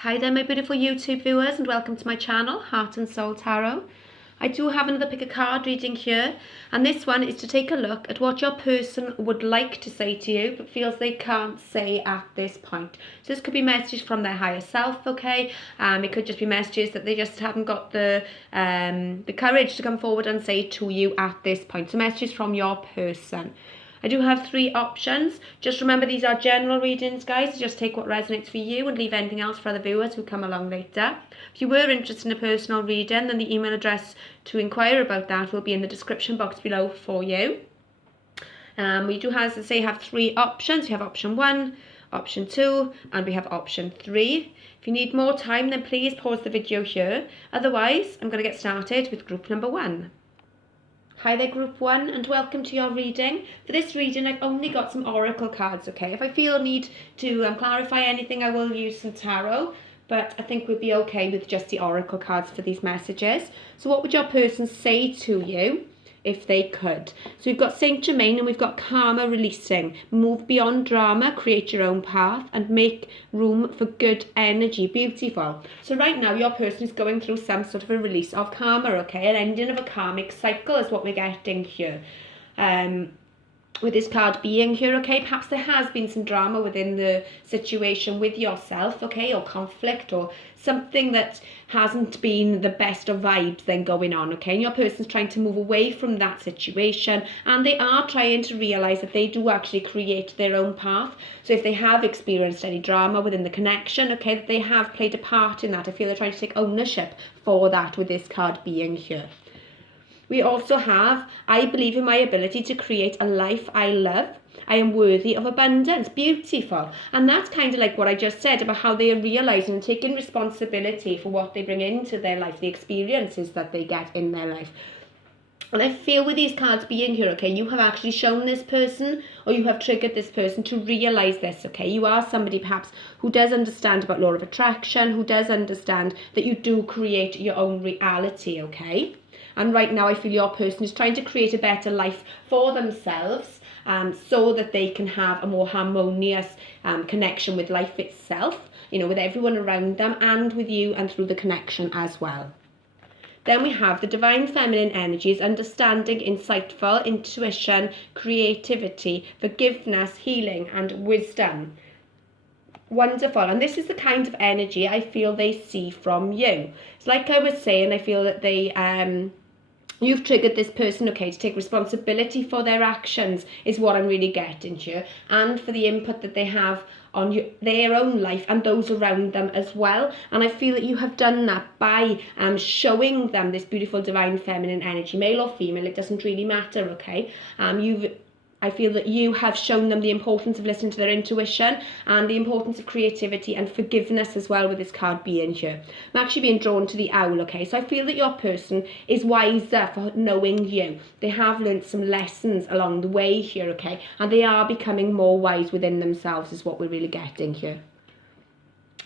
Hi there my beautiful YouTube viewers and welcome to my channel, Heart and Soul Tarot. I do have another pick a card reading here, and this one is to take a look at what your person would like to say to you but feels they can't say at this point. So this could be messages from their higher self, okay? It could just be messages that they just haven't got the courage to come forward and say to you at this point. So messages from your person. I do have 3 options. Just remember these are general readings, guys. So just take what resonates for you and leave anything else for other viewers who come along later. If you were interested in a personal reading, then the email address to inquire about that will be in the description box below for you. We do, as I say, have 3 options. We have option 1, option 2, and we have option 3. If you need more time, then please pause the video here. Otherwise, I'm going to get started with group number 1. Hi there group 1 and welcome to your reading. For this reading I've only got some oracle cards, okay? If I feel need to clarify anything I will use some tarot, but I think we'll be okay with just the oracle cards for these messages. So what would your person say to you if they could? So we've got Saint Germain and we've got karma releasing. Move beyond drama, create your own path and make room for good energy. Beautiful. So right now your person is going through some sort of a release of karma, okay? An ending of a karmic cycle is what we're getting here. With this card being here, okay, perhaps there has been some drama within the situation with yourself, okay, or conflict or something that hasn't been the best of vibes then going on, okay, and your person's trying to move away from that situation and they are trying to realise that they do actually create their own path. So if they have experienced any drama within the connection, okay, that they have played a part in that. I feel they're trying to take ownership for that with this card being here. We also have, I believe in my ability to create a life I love. I am worthy of abundance. Beautiful. And that's kind of like what I just said about how they are realising and taking responsibility for what they bring into their life, the experiences that they get in their life. And I feel with these cards being here, okay, you have actually shown this person or you have triggered this person to realise this, okay? You are somebody perhaps who does understand about law of attraction, who does understand that you do create your own reality, okay? And right now I feel your person is trying to create a better life for themselves so that they can have a more harmonious connection with life itself, you know, with everyone around them and with you and through the connection as well. Then we have the divine feminine energies, understanding, insightful, intuition, creativity, forgiveness, healing and wisdom. Wonderful. And this is the kind of energy I feel they see from you. It's like I was saying, I feel that they you've triggered this person, okay, to take responsibility for their actions is what I'm really getting here, and for the input that they have on their own life and those around them as well. And I feel that you have done that by showing them this beautiful divine feminine energy, male or female, it doesn't really matter, okay? I feel that you have shown them the importance of listening to their intuition and the importance of creativity and forgiveness as well with this card being here. I'm actually being drawn to the owl, okay? So I feel that your person is wiser for knowing you. They have learned some lessons along the way here, okay? And they are becoming more wise within themselves is what we're really getting here.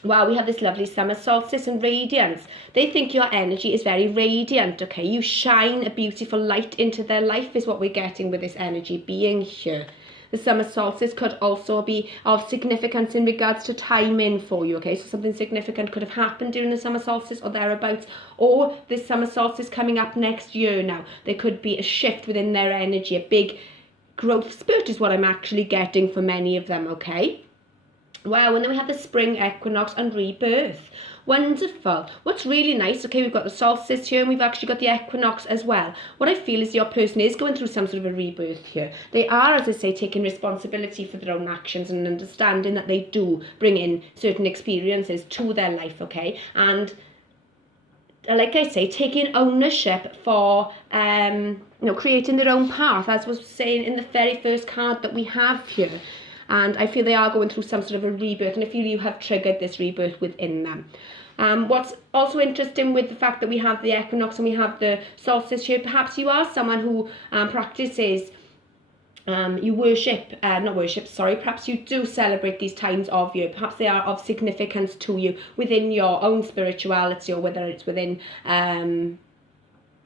Wow, we have this lovely summer solstice and radiance. They think your energy is very radiant, okay? You shine a beautiful light into their life is what we're getting with this energy being here. The summer solstice could also be of significance in regards to timing for you, okay? So something significant could have happened during the summer solstice or thereabouts, or this summer solstice coming up next year now. There could be a shift within their energy, a big growth spurt is what I'm actually getting for many of them, okay? Wow, and then we have the spring equinox and rebirth. Wonderful. What's really nice, okay, we've got the solstice here and we've actually got the equinox as well. What I feel is your person is going through some sort of a rebirth here. They are, as I say, taking responsibility for their own actions and understanding that they do bring in certain experiences to their life, okay? And like I say, taking ownership for creating their own path, as was saying in the very first card that we have here. And I feel they are going through some sort of a rebirth, and I feel you have triggered this rebirth within them. What's also interesting with the fact that we have the equinox and we have the solstice here, perhaps you are someone who practices, perhaps you do celebrate these times of year. Perhaps they are of significance to you within your own spirituality, or whether it's within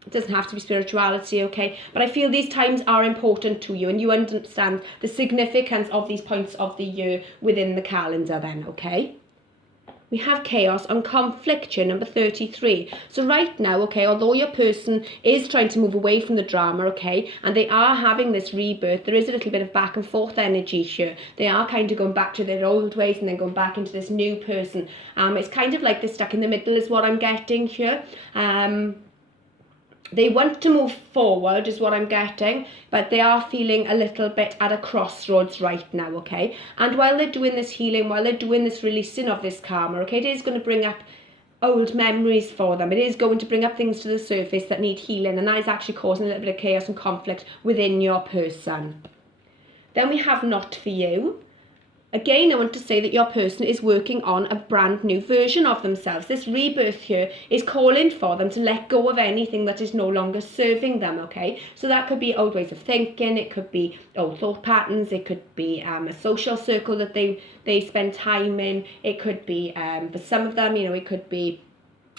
it doesn't have to be spirituality, okay? But I feel these times are important to you and you understand the significance of these points of the year within the calendar then, okay? We have chaos and conflict here, number 33. So right now, okay, although your person is trying to move away from the drama, okay, and they are having this rebirth, there is a little bit of back and forth energy here. They are kind of going back to their old ways and then going back into this new person. It's kind of like they're stuck in the middle is what I'm getting here. They want to move forward is what I'm getting, but they are feeling a little bit at a crossroads right now, okay? And while they're doing this healing, while they're doing this releasing of this karma, okay, it is going to bring up old memories for them. It is going to bring up things to the surface that need healing, and that is actually causing a little bit of chaos and conflict within your person. Then we have not for you. Again, I want to say that your person is working on a brand new version of themselves. This rebirth here is calling for them to let go of anything that is no longer serving them, okay? So that could be old ways of thinking, it could be old thought patterns, it could be a social circle that they spend time in, it could be, for some of them, it could be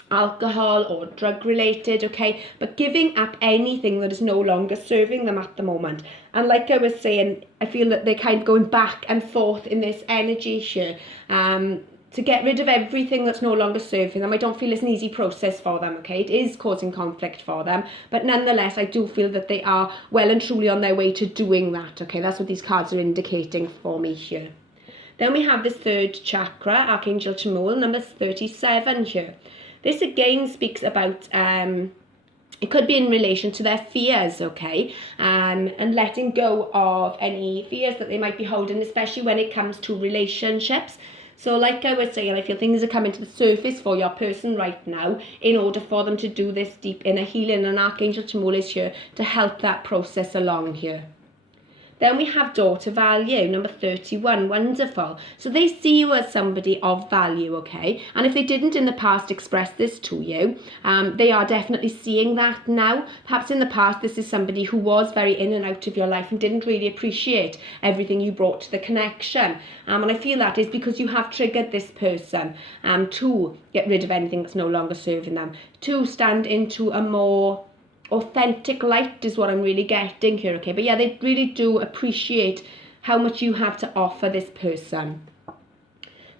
alcohol or drug related, okay, but giving up anything that is no longer serving them at the moment. And like I was saying, I feel that they're kind of going back and forth in this energy here to get rid of everything that's no longer serving them. I don't feel it's an easy process for them, okay? It is causing conflict for them, but nonetheless I do feel that they are well and truly on their way to doing that, okay? That's what these cards are indicating for me here. Then we have this third chakra, Archangel Chamuel, number 37 here. This again speaks about, it could be in relation to their fears, okay, and letting go of any fears that they might be holding, especially when it comes to relationships. So like I was saying, I feel things are coming to the surface for your person right now in order for them to do this deep inner healing, and Archangel Chamuel is here to help that process along here. Then we have daughter value, number 31, wonderful. So they see you as somebody of value, okay? And if they didn't in the past express this to you, they are definitely seeing that now. Perhaps in the past, this is somebody who was very in and out of your life and didn't really appreciate everything you brought to the connection. And I feel that is because you have triggered this person to get rid of anything that's no longer serving them, to stand into a more authentic light is what I'm really getting here, okay? But yeah, they really do appreciate how much you have to offer this person.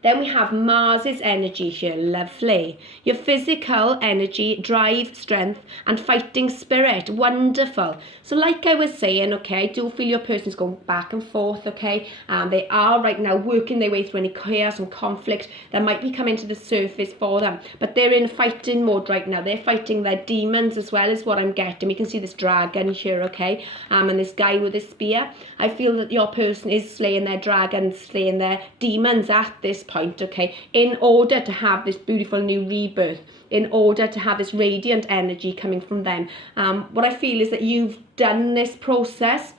Then we have Mars's energy here, lovely. Your physical energy, drive, strength, and fighting spirit, wonderful. So like I was saying, okay, I do feel your person's going back and forth, okay? They are right now working their way through any chaos and conflict that might be coming to the surface for them. But they're in fighting mode right now. They're fighting their demons as well as what I'm getting. We can see this dragon here, okay? And this guy with a spear. I feel that your person is slaying their dragons, slaying their demons at this point, okay, in order to have this beautiful new rebirth, in order to have this radiant energy coming from them. What I feel is that you've done this process.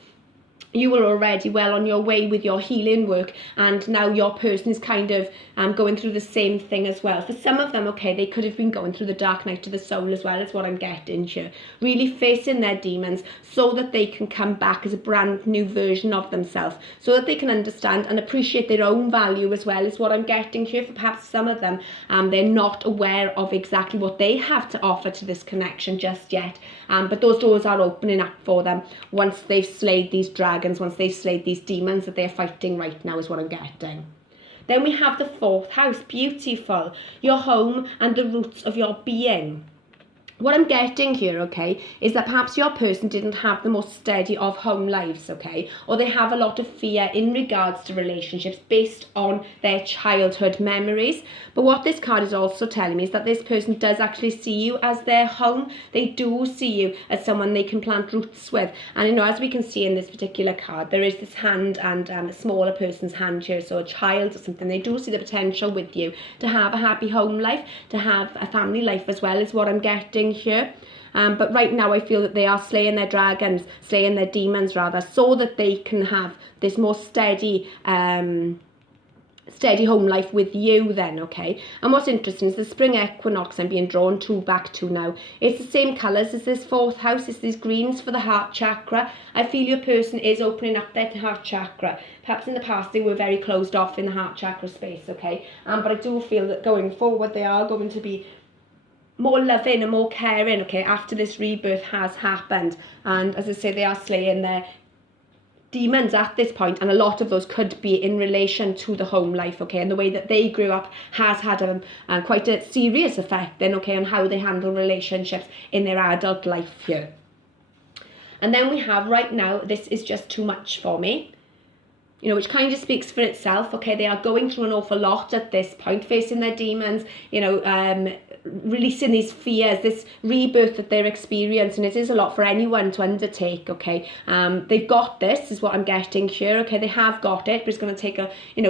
You were already well on your way with your healing work, and now your person is kind of going through the same thing as well. For some of them, okay, they could have been going through the dark night of the soul as well, as what I'm getting here. Really facing their demons so that they can come back as a brand new version of themselves, so that they can understand and appreciate their own value as well, as what I'm getting here. For perhaps some of them, they're not aware of exactly what they have to offer to this connection just yet. But those doors are opening up for them once they've slayed these dragons, once they've slayed these demons that they're fighting right now is what I'm getting. Then we have the fourth house, beautiful, your home and the roots of your being. What I'm getting here, okay, is that perhaps your person didn't have the most steady of home lives, okay, or they have a lot of fear in regards to relationships based on their childhood memories. But what this card is also telling me is that this person does actually see you as their home. They do see you as someone they can plant roots with. And as we can see in this particular card, there is this hand and a smaller person's hand here, so a child or something. They do see the potential with you to have a happy home life, to have a family life as well, is what I'm getting here. But right now I feel that they are slaying their dragons, slaying their demons rather, so that they can have this more steady home life with you then, okay? And what's interesting is the spring equinox I'm being drawn back to now. It's the same colours as this fourth house. It's these greens for the heart chakra. I feel your person is opening up their heart chakra. Perhaps in the past they were very closed off in the heart chakra space, okay? But I do feel that going forward they are going to be more loving and more caring, okay, after this rebirth has happened. And as I say, they are slaying their demons at this point, and a lot of those could be in relation to the home life, okay, and the way that they grew up has had quite a serious effect then, okay, on how they handle relationships in their adult life here. And then we have right now, this is just too much for me, you know, which kind of speaks for itself, okay. They are going through an awful lot at this point, facing their demons, you know, releasing these fears, this rebirth that they're experiencing. It is a lot for anyone to undertake, okay. They've got this, is what I'm getting here, okay. They have got it, but it's going to take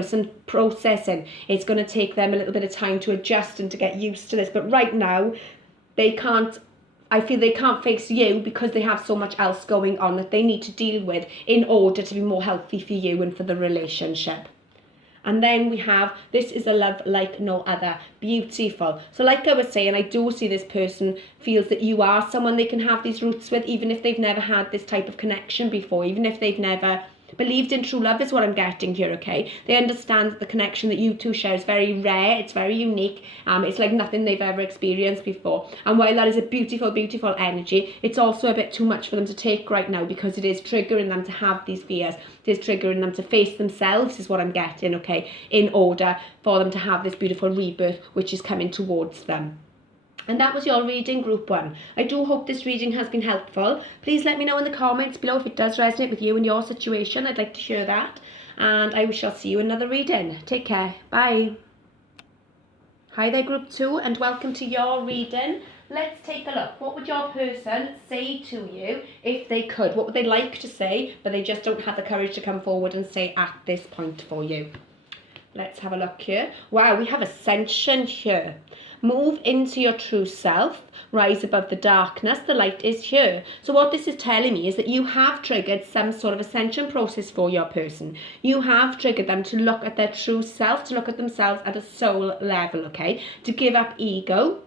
some processing. It's going to take them a little bit of time to adjust and to get used to this. But right now, I feel they can't face you because they have so much else going on that they need to deal with in order to be more healthy for you and for the relationship. And then we have, this is a love like no other. Beautiful. So like I was saying, I do see this person feels that you are someone they can have these roots with, even if they've never had this type of connection before, even if they've never believed in true love, is what I'm getting here, okay. They understand that the connection that you two share is very rare, it's very unique, it's like nothing they've ever experienced before. And while that is a beautiful, beautiful energy, it's also a bit too much for them to take right now, because it is triggering them to have these fears. It is triggering them to face themselves, is what I'm getting, okay, in order for them to have this beautiful rebirth which is coming towards them. And that was your reading, group 1. I do hope this reading has been helpful. Please let me know in the comments below if it does resonate with you and your situation. I'd like to hear that. And I shall see you in another reading. Take care. Bye. Hi there, group 2, and welcome to your reading. Let's take a look. What would your person say to you if they could? What would they like to say, but they just don't have the courage to come forward and say at this point for you? Let's have a look here. Wow, we have ascension here. Move into your true self, rise above the darkness, the light is here. So what this is telling me is that you have triggered some sort of ascension process for your person. You have triggered them to look at their true self, to look at themselves at a soul level, okay? To give up ego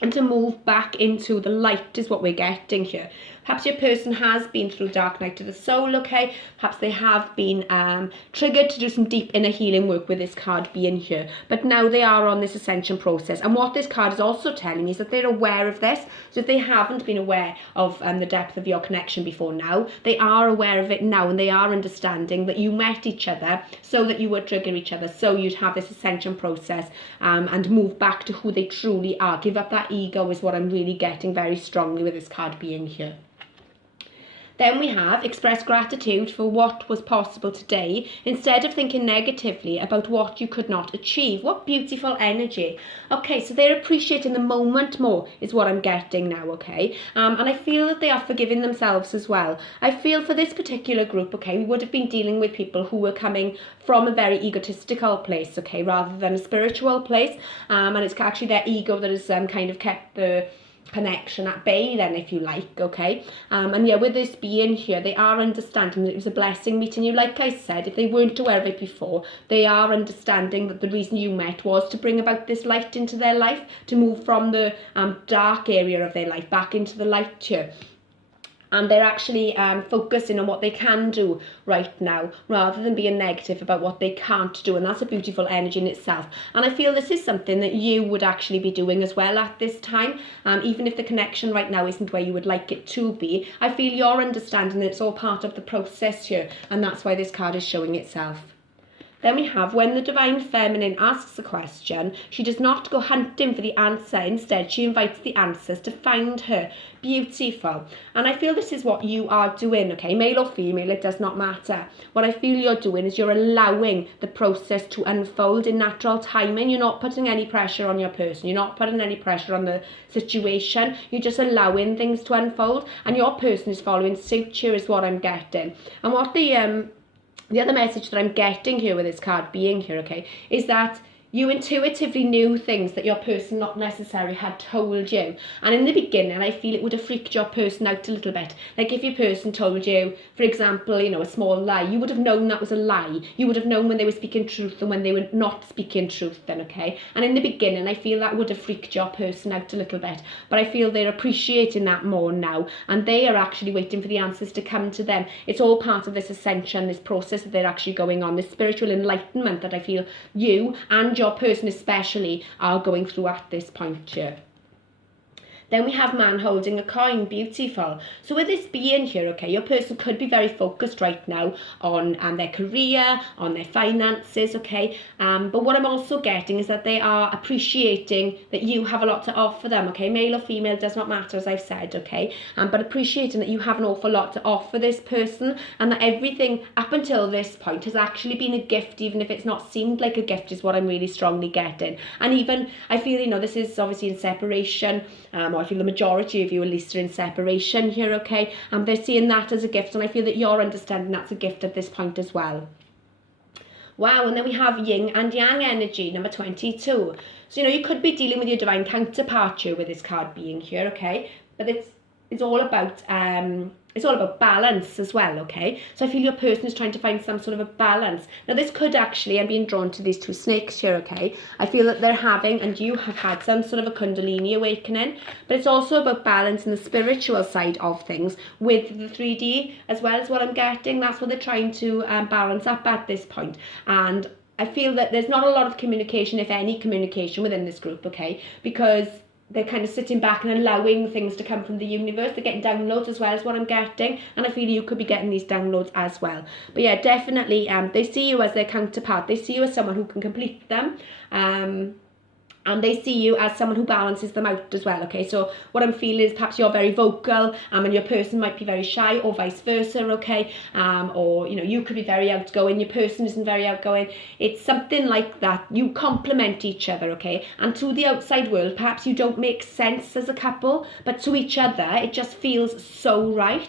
and to move back into the light is what we're getting here. Perhaps your person has been through dark night to the soul, okay? Perhaps they have been triggered to do some deep inner healing work with this card being here. But now they are on this ascension process. And what this card is also telling me is that they're aware of this. So if they haven't been aware of the depth of your connection before now, they are aware of it now, and they are understanding that you met each other so that you would trigger each other, so you'd have this ascension process and move back to who they truly are. Give up that ego is what I'm really getting very strongly with this card being here. Then we have express gratitude for what was possible today instead of thinking negatively about what you could not achieve. What beautiful energy. Okay, so they're appreciating the moment more is what I'm getting now, okay? And I feel that they are forgiving themselves as well. I feel for this particular group, okay, we would have been dealing with people who were coming from a very egotistical place, okay, rather than a spiritual place. And it's actually their ego that has kind of kept the connection at bay then, if you like, okay. And yeah, with this being here, they are understanding that it was a blessing meeting you. Like I said, if they weren't aware of it before, they are understanding that the reason you met was to bring about this light into their life, to move from the dark area of their life back into the light here. And they're actually focusing on what they can do right now rather than being negative about what they can't do. And that's a beautiful energy in itself. And I feel this is something that you would actually be doing as well at this time. Even if the connection right now isn't where you would like it to be, I feel you're understanding that it's all part of the process here. And that's why this card is showing itself. Then we have, when the Divine Feminine asks a question, she does not go hunting for the answer. Instead, she invites the answers to find her. Beautiful. And I feel this is what you are doing, okay? Male or female, it does not matter. What I feel you're doing is you're allowing the process to unfold in natural timing. You're not putting any pressure on your person. You're not putting any pressure on the situation. You're just allowing things to unfold. And your person is following suit here is what I'm getting. And what the other message that I'm getting here with this card being here, okay, is that you intuitively knew things that your person not necessarily had told you. And in the beginning, I feel it would have freaked your person out a little bit. Like if your person told you, for example, you know, a small lie, you would have known that was a lie. You would have known when they were speaking truth and when they were not speaking truth then, okay? And in the beginning, I feel that would have freaked your person out a little bit. But I feel they're appreciating that more now. And they are actually waiting for the answers to come to them. It's all part of this ascension, this process that they're actually going on, this spiritual enlightenment that I feel you and your person especially are going through at this point here. Then we have man holding a coin, beautiful. So with this being here, okay, your person could be very focused right now on their career, on their finances, okay. But what I'm also getting is that they are appreciating that you have a lot to offer them, okay. Male or female does not matter, as I've said, okay. But appreciating that you have an awful lot to offer this person, and that everything up until this point has actually been a gift, even if it's not seemed like a gift, is what I'm really strongly getting. And even I feel, you know, this is obviously in separation, or I feel the majority of you at least are in separation here, okay. They're seeing that as a gift, and I feel that you're understanding that's a gift at this point as well. Wow, and then we have yin and yang energy, number 22. So, you know, you could be dealing with your divine counterpart here with this card being here, okay? But it's all about balance as well, okay? So I feel your person is trying to find some sort of a balance. Now this could actually, I'm being drawn to these two snakes here, okay? I feel that they're having, and you have had, some sort of a Kundalini awakening, but it's also about balance in the spiritual side of things with the 3D as well, as what I'm getting. That's what they're trying to balance up at this point. And I feel that there's not a lot of communication, if any communication, within this group, okay? Because they're kind of sitting back and allowing things to come from the universe. They're getting downloads as well, as what I'm getting, and I feel you could be getting these downloads as well. But yeah, definitely they see you as their counterpart. They see you as someone who can complete them, and they see you as someone who balances them out as well, okay? So what I'm feeling is perhaps you're very vocal, and your person might be very shy, or vice versa, okay? Or, you know, you could be very outgoing, your person isn't very outgoing. It's something like that. You complement each other, okay? And to the outside world, perhaps you don't make sense as a couple, but to each other, it just feels so right.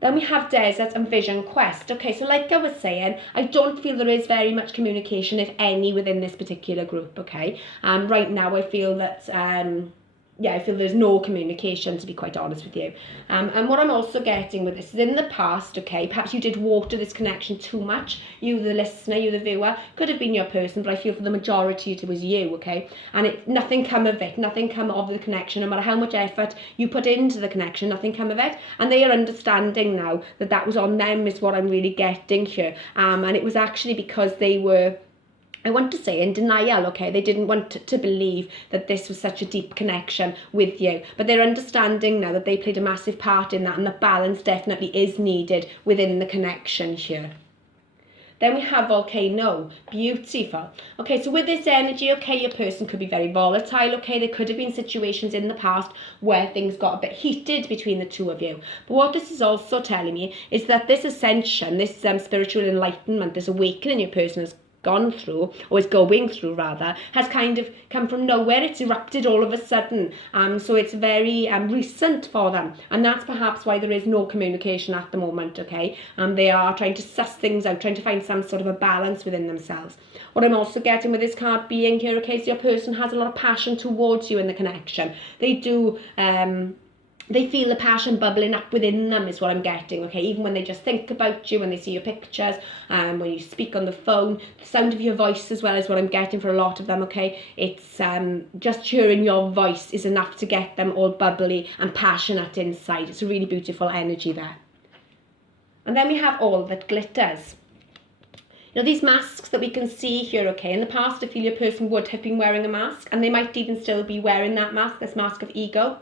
Then we have Desert and Vision Quest. Okay, so like I was saying, I don't feel there is very much communication, if any, within this particular group, okay? Right now I feel that, I feel there's no communication, to be quite honest with you. And what I'm also getting with this is, in the past, okay, perhaps you did water this connection too much. You, the listener, you, the viewer, could have been your person, but I feel for the majority it was you, okay? And nothing come of it, nothing come of the connection. No matter how much effort you put into the connection, nothing come of it. And they are understanding now that that was on them, is what I'm really getting here. And it was actually because they were, I want to say, in denial, okay? They didn't want to believe that this was such a deep connection with you. But they're understanding now that they played a massive part in that, and the balance definitely is needed within the connection here. Then we have Volcano, beautiful. Okay, so with this energy, okay, your person could be very volatile, okay? There could have been situations in the past where things got a bit heated between the two of you. But what this is also telling me is that this ascension, this spiritual enlightenment, this awakening your person has gone through, or is going through rather, has kind of come from nowhere. It's erupted all of a sudden, so it's very recent for them, and that's perhaps why there is no communication at the moment, okay? They are trying to suss things out, trying to find some sort of a balance within themselves. What I'm also getting with this card being here, okay, so your person has a lot of passion towards you in the connection. They do, they feel the passion bubbling up within them, is what I'm getting, okay? Even when they just think about you, when they see your pictures, when you speak on the phone, the sound of your voice as well is what I'm getting for a lot of them, okay? It's just hearing your voice is enough to get them all bubbly and passionate inside. It's a really beautiful energy there. And then we have All That Glitters. You know, these masks that we can see here, okay, in the past I feel your person would have been wearing a mask, and they might even still be wearing that mask, this mask of ego.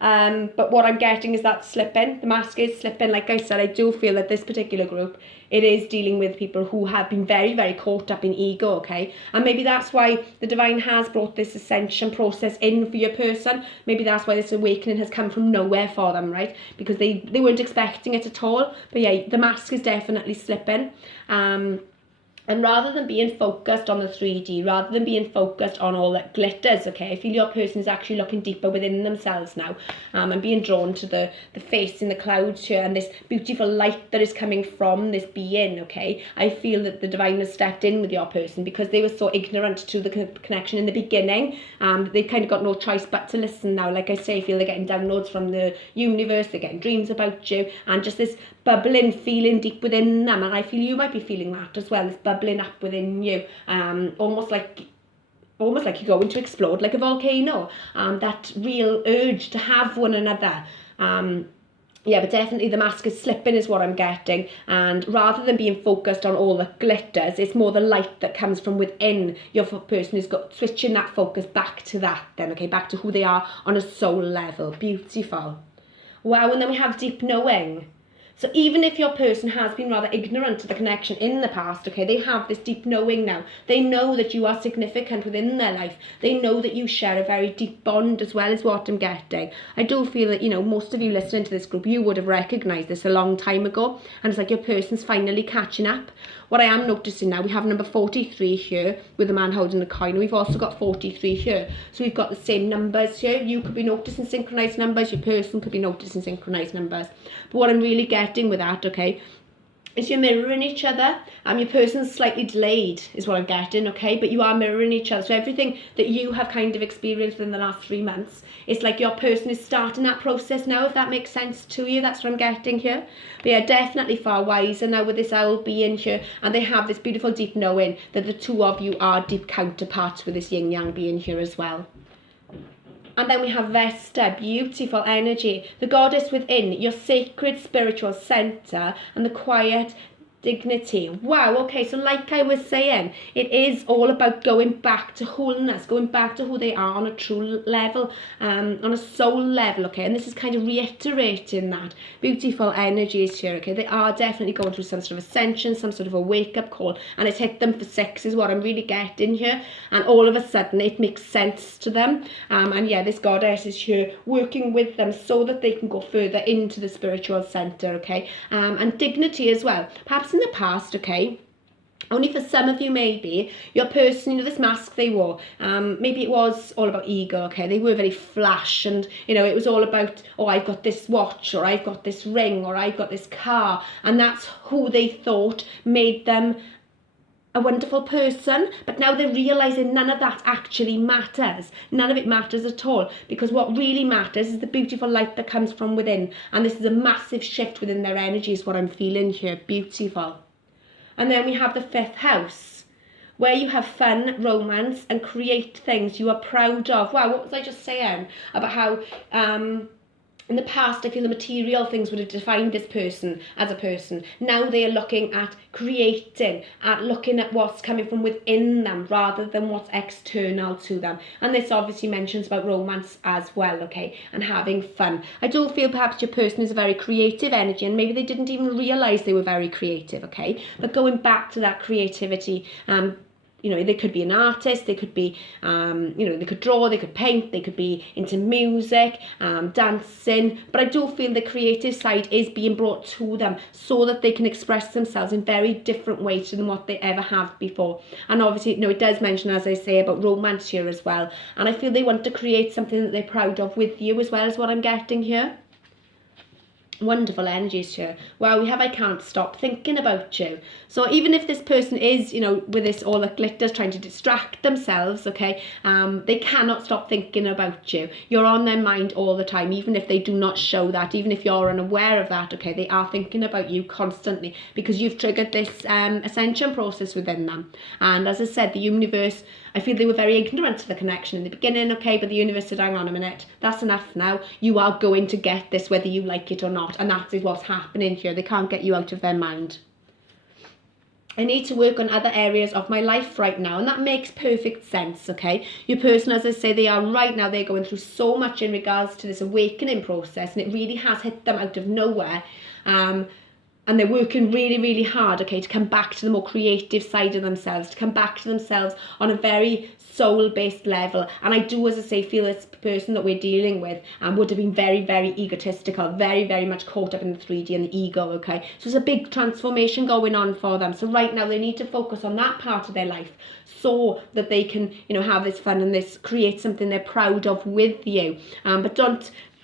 But what I'm getting is that slipping. The mask is slipping. Like I said, I do feel that this particular group, it is dealing with people who have been very, very caught up in ego, okay? And maybe that's why the divine has brought this ascension process in for your person. Maybe that's why this awakening has come from nowhere for them, right? Because they weren't expecting it at all. But yeah, the mask is definitely slipping. And rather than being focused on the 3D, rather than being focused on all that glitters, okay, I feel your person is actually looking deeper within themselves now, and being drawn to the face in the clouds here, and this beautiful light that is coming from this being, okay. I feel that the divine has stepped in with your person because they were so ignorant to the connection in the beginning. They've kind of got no choice but to listen now. Like I say, I feel they're getting downloads from the universe, they're getting dreams about you, and just this bubbling feeling deep within them. And I feel you might be feeling that as well, this bubbling up within you, almost like you're going to explode like a volcano. That real urge to have one another. yeah, but definitely the mask is slipping is what I'm getting. And rather than being focused on all the glitters, it's more the light that comes from within your person who's got switching that focus back to that then, okay, back to who they are on a soul level. Beautiful. Wow, and then we have deep knowing. So even if your person has been rather ignorant to the connection in the past, okay, they have this deep knowing now. They know that you are significant within their life. They know that you share a very deep bond as well, is what I'm getting. I do feel that, most of you listening to this group, you would have recognised this a long time ago. And it's like your person's finally catching up. What I am noticing now, we have number 43 here with the man holding the coin. We've also got 43 here. So we've got the same numbers here. You could be noticing synchronized numbers. Your person could be noticing synchronized numbers. But what I'm really getting with that, okay, is you're mirroring each other. Your person's slightly delayed is what I'm getting, okay, but you are mirroring each other. So everything that you have kind of experienced in the last 3 months, it's like your person is starting that process now, if that makes sense to you. That's what I'm getting here. But yeah, definitely far wiser now with this owl being here, and they have this beautiful deep knowing that the two of you are deep counterparts with this yin yang being here as well. And then we have Vesta, beautiful energy, the goddess within, your sacred spiritual center, and the quiet dignity. Wow, okay, so like I was saying, it is all about going back to wholeness, going back to who they are on a true level, on a soul level, okay, and this is kind of reiterating that. Beautiful energies here, okay, they are definitely going through some sort of ascension, some sort of a wake-up call, and it's hit them for 6 is what I'm really getting here, and all of a sudden it makes sense to them, and yeah, this goddess is here working with them so that they can go further into the spiritual center, okay, and dignity as well. Perhaps in the past, okay, only for some of you maybe, your person, this mask they wore, maybe it was all about ego, okay, they were very flash, and it was all about, oh, I've got this watch, or I've got this ring, or I've got this car, and that's who they thought made them a wonderful person. But now they're realising none of that actually matters. None of it matters at all, because what really matters is the beautiful light that comes from within, and this is a massive shift within their energy is what I'm feeling here. Beautiful. And then we have the 5th house, where you have fun, romance, and create things you are proud of. Wow, what was I just saying about how in the past, I feel the material things would have defined this person as a person. Now they are looking at creating, at looking at what's coming from within them rather than what's external to them. And this obviously mentions about romance as well, okay, and having fun. I do feel perhaps your person is a very creative energy, and maybe they didn't even realise they were very creative, okay, but going back to that creativity, they could be an artist, they could be, they could draw, they could paint, they could be into music, dancing. But I do feel the creative side is being brought to them so that they can express themselves in very different ways than what they ever have before. And obviously, it does mention, as I say, about romance here as well. And I feel they want to create something that they're proud of with you as well, as what I'm getting here. Wonderful energies here. Wow, we have I can't stop thinking about you. So even if this person is, with this all the glitters trying to distract themselves, okay, they cannot stop thinking about you. You're on their mind all the time, even if they do not show that, even if you're unaware of that, okay, they are thinking about you constantly because you've triggered this ascension process within them. And as I said, the universe, I feel they were very ignorant to the connection in the beginning, okay, but the universe said, hang on a minute, that's enough now. You are going to get this whether you like it or not, and that is what's happening here. They can't get you out of their mind. I need to work on other areas of my life right now, and that makes perfect sense, okay? Your person, as I say, they are right now, they're going through so much in regards to this awakening process, and it really has hit them out of nowhere. And they're working really, really hard, okay, to come back to the more creative side of themselves, to come back to themselves on a very soul-based level. And I do, as I say, feel this person that we're dealing with would have been very, very egotistical, very, very much caught up in the 3D and the ego, okay? So there's a big transformation going on for them. So right now they need to focus on that part of their life so that they can, have this fun and this create something they're proud of with you. But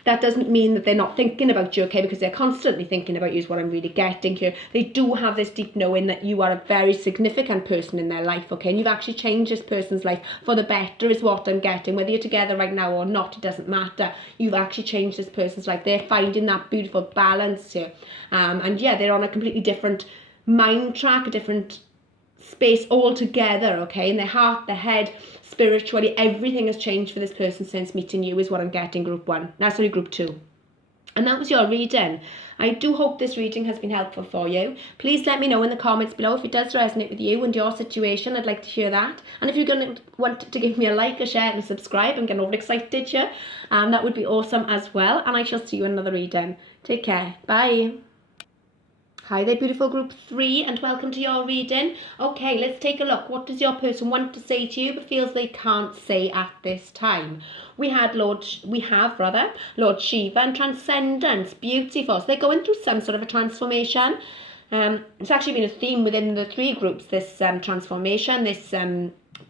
that doesn't mean that they're not thinking about you, okay, because they're constantly thinking about you is what I'm really getting here. They do have this deep knowing that you are a very significant person in their life, okay, and you've actually changed this person's life for the better is what I'm getting. Whether you're together right now or not, it doesn't matter. You've actually changed this person's life. They're finding that beautiful balance here. And yeah, they're on a completely different mind track, a different space altogether, okay, in their heart, their head, spiritually, everything has changed for this person since meeting you is what I'm getting, group 2. And that was your reading. I do hope this reading has been helpful for you. Please let me know in the comments below if it does resonate with you and your situation. I'd like to hear that. And if you're going to want to give me a like, a share and a subscribe, I'm getting overexcited here. That would be awesome as well. And I shall see you in another reading. Take care. Bye. Hi there, beautiful group 3, and welcome to your reading. Okay, let's take a look. What does your person want to say to you but feels they can't say at this time? We have Lord Shiva and Transcendence. Beautiful. So they're going through some sort of a transformation. It's actually been a theme within the 3 groups, this transformation, this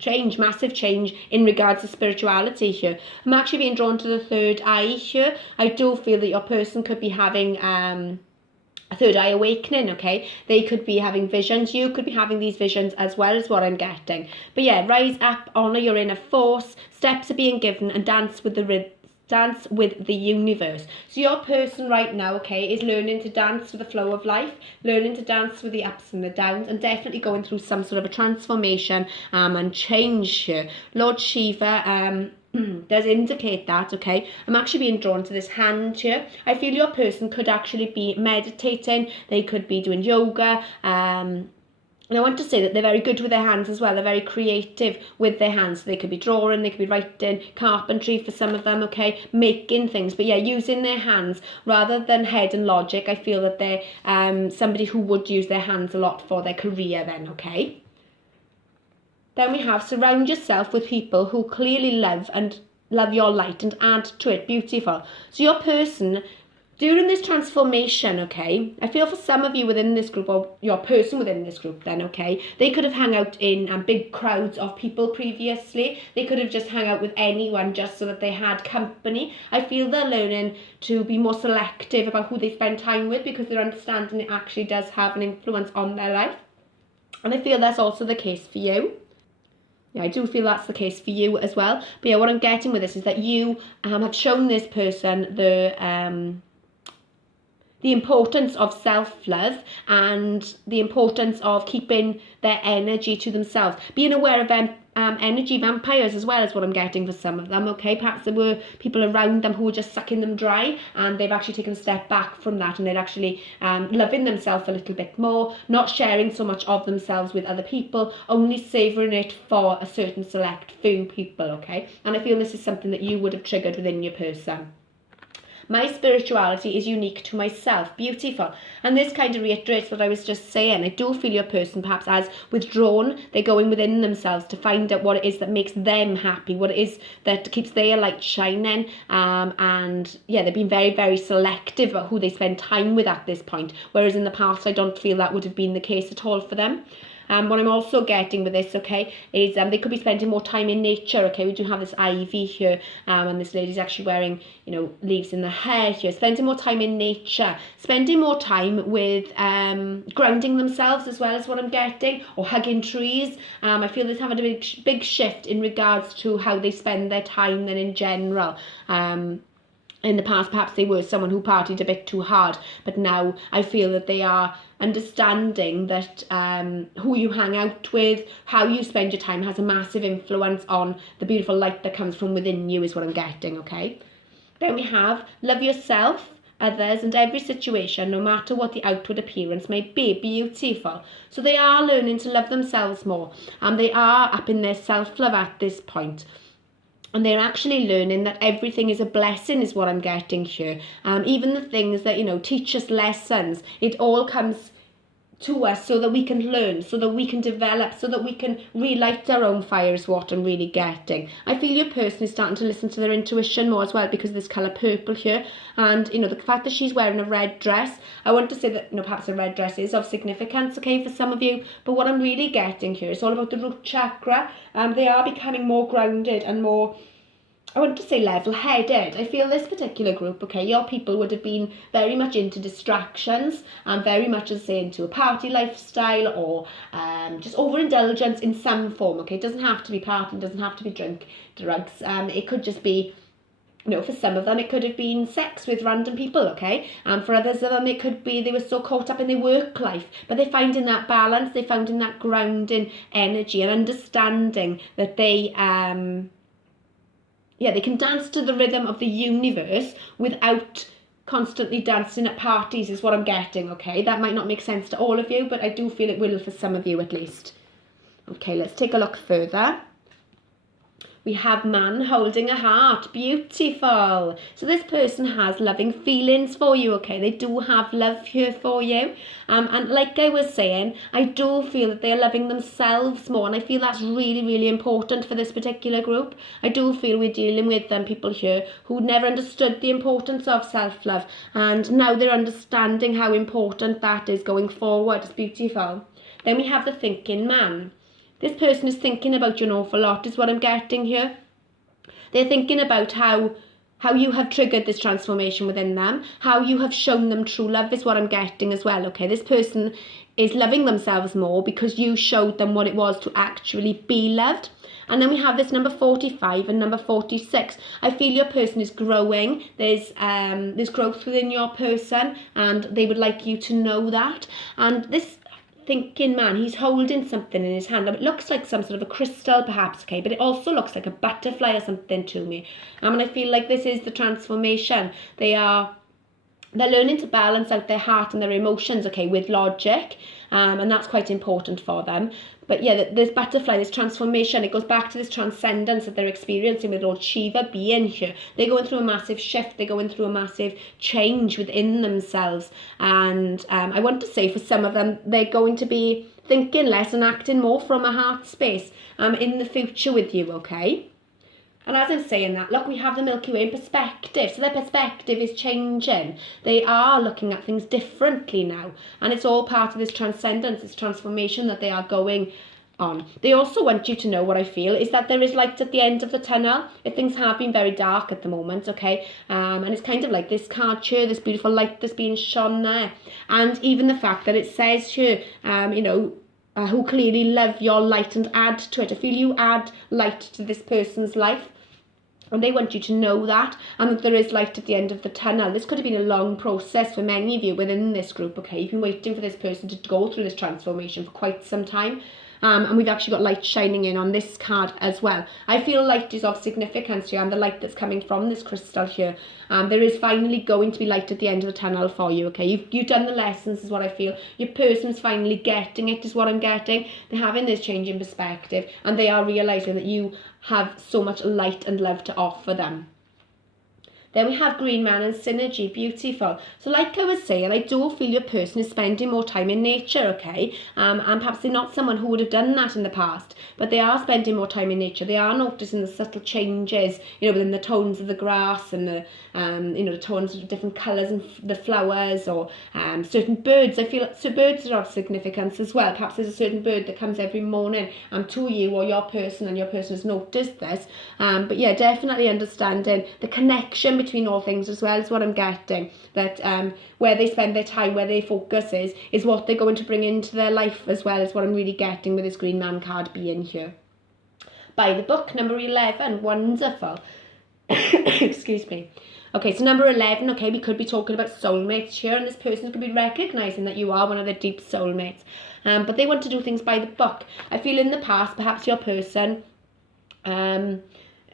change, massive change in regards to spirituality here. I'm actually being drawn to the third eye here. I do feel that your person could be having a third eye awakening, okay? They could be having visions. You could be having these visions as well, is what I'm getting. But yeah, rise up, honor your inner force. Steps are being given, and dance with the universe. So your person right now, okay, is learning to dance with the flow of life, learning to dance with the ups and the downs, and definitely going through some sort of a transformation and change here. Lord Shiva does indicate that, okay? I'm actually being drawn to this hand here. I feel your person could actually be meditating. They could be doing yoga. And I want to say that they're very good with their hands as well. They're very creative with their hands. So they could be drawing, they could be writing, carpentry for some of them, okay? Making things. But yeah, using their hands rather than head and logic. I feel that they're somebody who would use their hands a lot for their career then, okay? Then we have surround yourself with people who clearly love your light and add to it. Beautiful. So your person, during this transformation, okay, I feel for some of you within this group, or your person within this group then, okay, they could have hung out in big crowds of people previously. They could have just hung out with anyone just so that they had company. I feel they're learning to be more selective about who they spend time with, because they're understanding it actually does have an influence on their life. And I feel that's also the case for you. Yeah, I do feel that's the case for you as well. But yeah, what I'm getting with this is that you have shown this person the importance of self-love and the importance of keeping their energy to themselves. Being aware of energy vampires as well is what I'm getting for some of them, okay? Perhaps there were people around them who were just sucking them dry, and they've actually taken a step back from that, and they're actually loving themselves a little bit more, not sharing so much of themselves with other people, only savouring it for a certain select few people, okay? And I feel this is something that you would have triggered within your person. My spirituality is unique to myself. Beautiful. And this kind of reiterates what I was just saying. I do feel your person perhaps as withdrawn. They're going within themselves to find out what it is that makes them happy, what it is that keeps their light shining. And yeah, they've been very, very selective about who they spend time with at this point. Whereas in the past, I don't feel that would have been the case at all for them. What I'm also getting with this, okay, is they could be spending more time in nature, okay? We do have this ivy here, and this lady's actually wearing, leaves in the hair here. Spending more time in nature, spending more time with grounding themselves as well, as what I'm getting, or hugging trees. I feel there's having a big shift in regards to how they spend their time then in general. In the past, perhaps they were someone who partied a bit too hard, but now I feel that they are understanding that who you hang out with, how you spend your time has a massive influence on the beautiful light that comes from within you, is what I'm getting, okay? Then we have love yourself, others, and every situation, no matter what the outward appearance may be. Beautiful. So they are learning to love themselves more, and they are up in their self-love at this point. And they're actually learning that everything is a blessing, is what I'm getting here. Even the things that, teach us lessons, it all comes to us so that we can learn, so that we can develop, so that we can relight our own fire, is what I'm really getting. I feel your person is starting to listen to their intuition more as well, because of this colour purple here. And, the fact that she's wearing a red dress, I want to say that, perhaps a red dress is of significance, okay, for some of you. But what I'm really getting here is all about the root chakra. They are becoming more grounded and more, I want to say, level-headed. I feel this particular group, okay, your people would have been very much into distractions and very much, as I say, into a party lifestyle or just overindulgence in some form, okay? It doesn't have to be partying, doesn't have to be drugs. It could just be, for some of them, it could have been sex with random people, okay? And for others of them, it could be they were so caught up in their work life. But they're finding that balance, they're finding that grounding energy and understanding that they can dance to the rhythm of the universe without constantly dancing at parties is what I'm getting, okay? That might not make sense to all of you, but I do feel it will for some of you at least. Okay, let's take a look further. We have man holding a heart. Beautiful. So this person has loving feelings for you, okay? They do have love here for you. And like I was saying, I do feel that they are loving themselves more. And I feel that's really, really important for this particular group. I do feel we're dealing with people here who never understood the importance of self-love. And now they're understanding how important that is going forward. It's beautiful. Then we have the thinking man. This person is thinking about you an awful lot is what I'm getting here. They're thinking about how you have triggered this transformation within them, how you have shown them true love is what I'm getting as well, okay? This person is loving themselves more because you showed them what it was to actually be loved. And then we have this number 45 and number 46. I feel your person is growing. There's growth within your person and they would like you to know that. And this thinking man, he's holding something in his hand. It looks like some sort of a crystal perhaps, okay, but it also looks like a butterfly or something to me. And I feel like this is the transformation. They're learning to balance out their heart and their emotions, okay, with logic, and that's quite important for them. But yeah, this butterfly, this transformation, it goes back to this transcendence that they're experiencing with Lord Shiva being here. They're going through a massive shift. They're going through a massive change within themselves. And I want to say for some of them, they're going to be thinking less and acting more from a heart space in the future with you, okay? And as I'm saying that, look, we have the Milky Way in perspective. So their perspective is changing. They are looking at things differently now. And it's all part of this transcendence, this transformation that they are going on. They also want you to know what I feel is that there is light at the end of the tunnel. If things have been very dark at the moment, okay? And it's kind of like this card here, this beautiful light that's being shone there. And even the fact that it says here, who clearly love your light and add to it. I feel you add light to this person's life. And they want you to know that, and that there is light at the end of the tunnel. This could have been a long process for many of you within this group, okay? You've been waiting for this person to go through this transformation for quite some time. And we've actually got light shining in on this card as well. I feel light is of significance here, and the light that's coming from this crystal here. There is finally going to be light at the end of the tunnel for you, okay? You've done the lessons is what I feel. Your person's finally getting it is what I'm getting. They're having this change in perspective, and they are realising that you have so much light and love to offer them. Then we have Green Man and Synergy. Beautiful. So like I was saying, I do feel your person is spending more time in nature, okay? And perhaps they're not someone who would have done that in the past, but they are spending more time in nature. They are noticing the subtle changes, within the tones of the grass and the tones of different colours and the flowers, or certain birds. I feel so birds are of significance as well. Perhaps there's a certain bird that comes every morning to you or your person, and your person has noticed this. But yeah, definitely understanding the connection between all things as well is what I'm getting. That where they spend their time, where their focus is what they're going to bring into their life as well, is what I'm really getting with this Green Man card being here. By the book, number 11, wonderful. Excuse me. Okay, so number 11, okay, we could be talking about soulmates here, and this person could be recognising that you are one of their deep soulmates. But they want to do things by the book. I feel in the past, perhaps your person...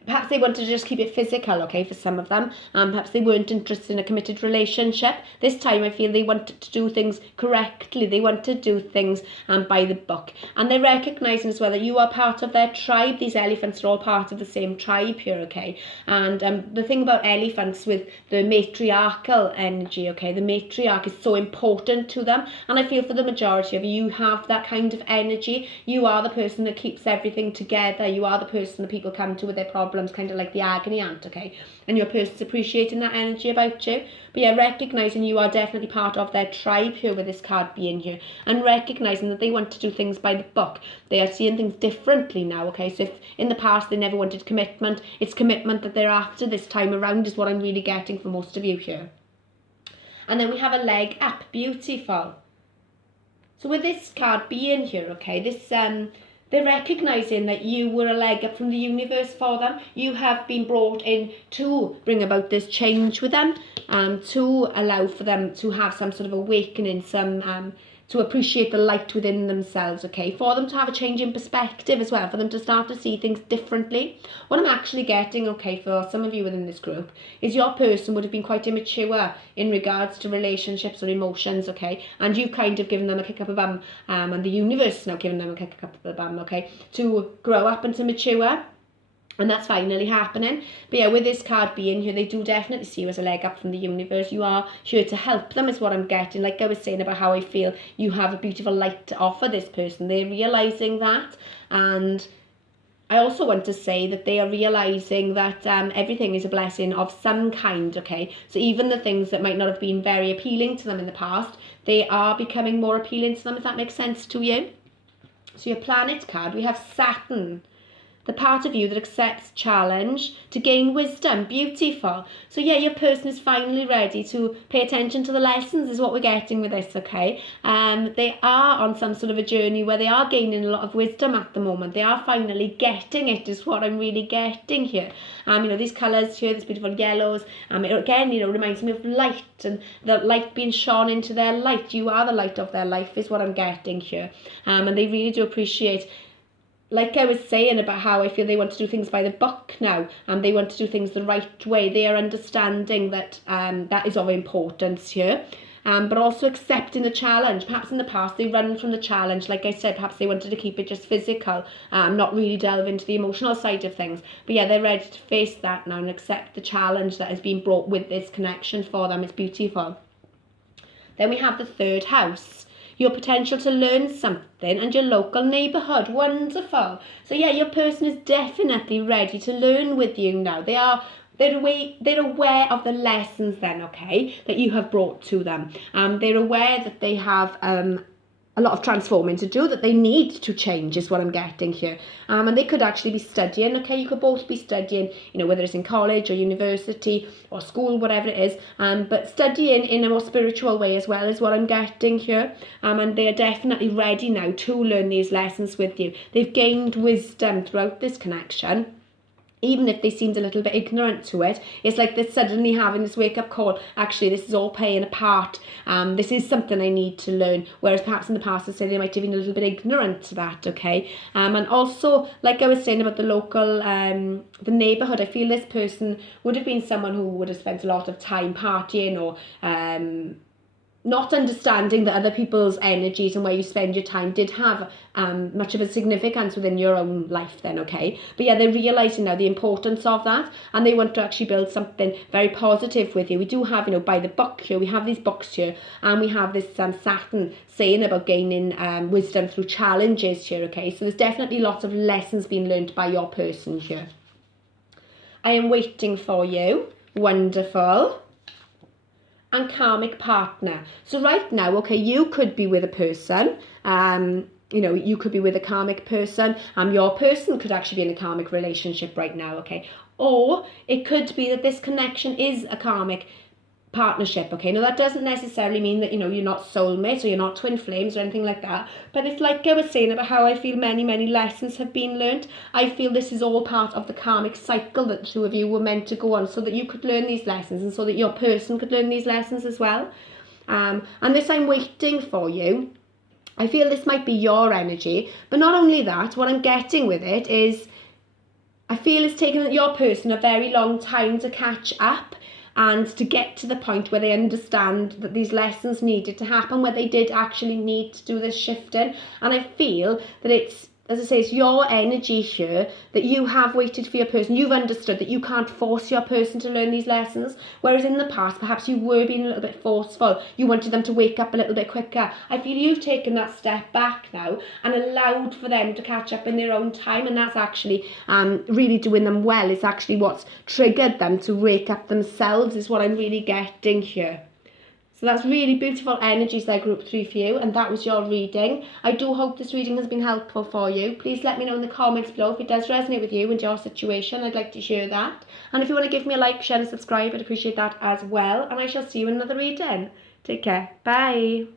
perhaps they wanted to just keep it physical, okay, for some of them. Perhaps they weren't interested in a committed relationship. This time I feel they wanted to do things correctly. They want to do things by the book. And they're recognising as well that you are part of their tribe. These elephants are all part of the same tribe here, okay? And the thing about elephants with the matriarchal energy, okay, the matriarch is so important to them. And I feel for the majority of you have that kind of energy. You are the person that keeps everything together. You are the person that people come to with their problems, kind of like the agony aunt, okay? And your person's appreciating that energy about you. But yeah, recognising you are definitely part of their tribe here with this card being here, and recognising that they want to do things by the book. They are seeing things differently now, okay? So if in the past they never wanted commitment, it's commitment that they're after this time around is what I'm really getting for most of you here. And then we have a leg up. Beautiful. So with this card being here, okay, this they're recognising that you were a leg up from the universe for them. You have been brought in to bring about this change with them, to allow for them to have some sort of awakening, some to appreciate the light within themselves, okay? For them to have a change in perspective as well, for them to start to see things differently. What I'm actually getting, okay, for some of you within this group, is your person would have been quite immature in regards to relationships or emotions, okay? And you kind of given them a kick up the bum, and the universe is now giving them a kick up the bum, okay? To grow up and to mature. And that's finally happening. But yeah, with this card being here, they do definitely see you as a leg up from the universe. You are here to help them is what I'm getting. Like I was saying about how I feel you have a beautiful light to offer this person. They're realising that. And I also want to say that they are realising that everything is a blessing of some kind, okay? So even the things that might not have been very appealing to them in the past, they are becoming more appealing to them, if that makes sense to you. So your planet card, we have Saturn. The part of you that accepts challenge to gain wisdom. Beautiful. So yeah, your person is finally ready to pay attention to the lessons is what we're getting with this, okay? They are on some sort of a journey where they are gaining a lot of wisdom at the moment. They are finally getting it is what I'm really getting here. These colours here, these beautiful yellows, it again, reminds me of light and the light being shone into their light. You are the light of their life is what I'm getting here. And they really do appreciate, like I was saying about how I feel they want to do things by the book now, and they want to do things the right way. They are understanding that that is of importance here, but also accepting the challenge. Perhaps in the past they run from the challenge. Like I said, perhaps they wanted to keep it just physical, not really delve into the emotional side of things. But yeah, they're ready to face that now and accept the challenge that has been brought with this connection for them. It's beautiful. Then we have the third house. Your potential to learn something and your local neighbourhood. Wonderful. So yeah, your person is definitely ready to learn with you now. They're aware of the lessons then, okay, that you have brought to them. They're aware that they have a lot of transforming to do, that they need to change is what I'm getting here. And they could actually be studying, okay? You could both be studying, whether it's in college or university or school, whatever it is, but studying in a more spiritual way as well is what I'm getting here. And they are definitely ready now to learn these lessons with you. They've gained wisdom throughout this connection. Even if they seemed a little bit ignorant to it, it's like they're suddenly having this wake-up call. Actually, this is all playing a part. This is something I need to learn. Whereas perhaps in the past, I'd say they might have been a little bit ignorant to that, okay? And also, like I was saying about the local, the neighbourhood, I feel this person would have been someone who would have spent a lot of time partying or not understanding that other people's energies and where you spend your time did have much of a significance within your own life then, okay? But yeah, they're realising now the importance of that, and they want to actually build something very positive with you. We do have, by the book here, we have these books here, and we have this Saturn saying about gaining wisdom through challenges here, okay? So there's definitely lots of lessons being learned by your person here. I am waiting for you. Wonderful. And karmic partner. So right now, okay, you could be with a person, you could be with a karmic person, your person could actually be in a karmic relationship right now, okay? Or it could be that this connection is a karmic partnership, okay? Now that doesn't necessarily mean that, you're not soulmates or you're not twin flames or anything like that, but it's like I was saying about how I feel many lessons have been learned. I feel this is all part of the karmic cycle that the two of you were meant to go on, so that you could learn these lessons and so that your person could learn these lessons as well. And this I'm waiting for you. I feel this might be your energy, but not only that, what I'm getting with it is I feel it's taken your person a very long time to catch up and to get to the point where they understand that these lessons needed to happen, where they did actually need to do this shifting. And I feel that it's, as I say, it's your energy here that you have waited for your person. You've understood that you can't force your person to learn these lessons, whereas in the past, perhaps you were being a little bit forceful. You wanted them to wake up a little bit quicker. I feel you've taken that step back now and allowed for them to catch up in their own time, and that's actually really doing them well. It's actually what's triggered them to wake up themselves is what I'm really getting here. So that's really beautiful energies there, group 3 for you, and that was your reading. I do hope this reading has been helpful for you. Please let me know in the comments below if it does resonate with you and your situation. I'd like to hear that. And if you want to give me a like, share and subscribe, I'd appreciate that as well. And I shall see you in another reading. Take care. Bye.